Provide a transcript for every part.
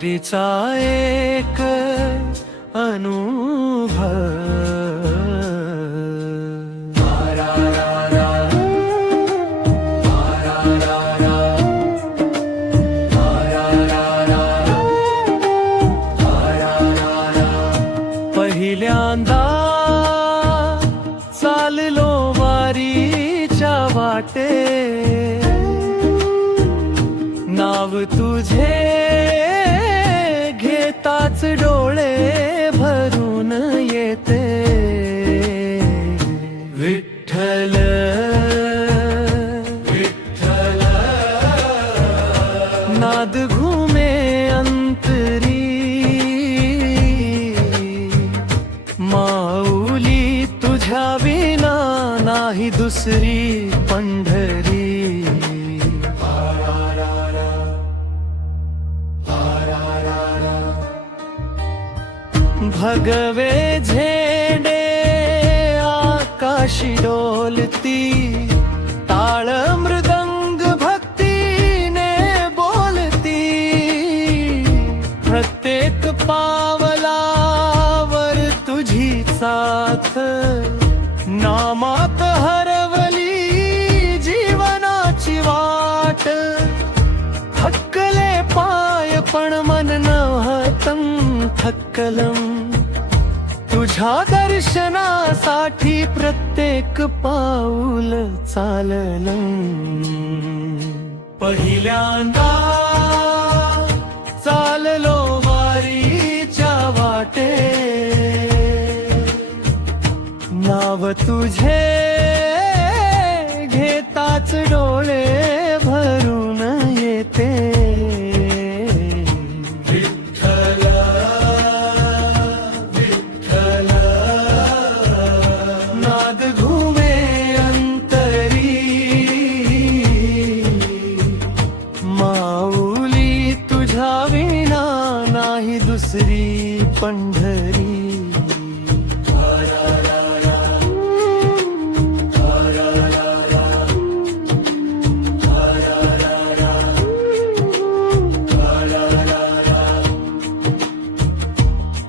वारीचा एक अनुभव। पहिल्यांदा चाललो वारीच्या वाटे, नाव तुझे घेताच डोळे भरून येते। विठ्ठल विठ्ठल नाद घुमे अंतरी, माऊली तुझ्या विना नाही दुसरी पंढरी। भगवे झेंडे आकाशी डोलती, टाळ मृदंग भक्तीने बोलती। प्रत्येक पावलावर तुझी साथ, नामात हरवली जीवनाची वाट। थकले पाय पण मन नव्हतं थक्कलम, तुझ्या दर्शनासाठी प्रत्येक पाऊल चाललं। पहिल्यांदा चाललो वारीच्या वाटे, नाव तुझे घेताच डोळे भरून येते। दुसरी पंढरी।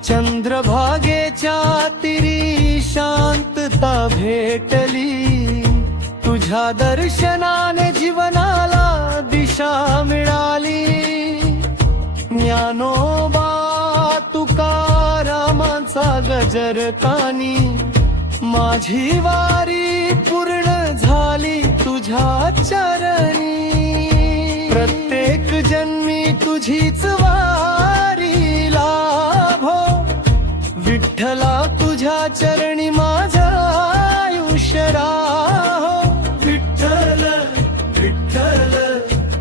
चंद्रभागेच्या तिरी शांतता भेटली, तुझ्या दर्शनाने जीवनाला दिशा मिळाली। ज्ञानोबा तुकारामांचा गजर कानी, माझी वारी पूर्ण झाली तुझ्या चरणी। प्रत्येक जन्मी तुझीच वारी लाभो, विठ्ठला तुझ्या चरणी माझं आयुष्य राहो। विठ्ठल विठ्ठल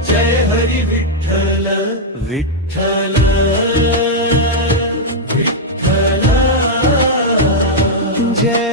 जय हरी विठ्ठल विठ्ठल विठ्ठल जय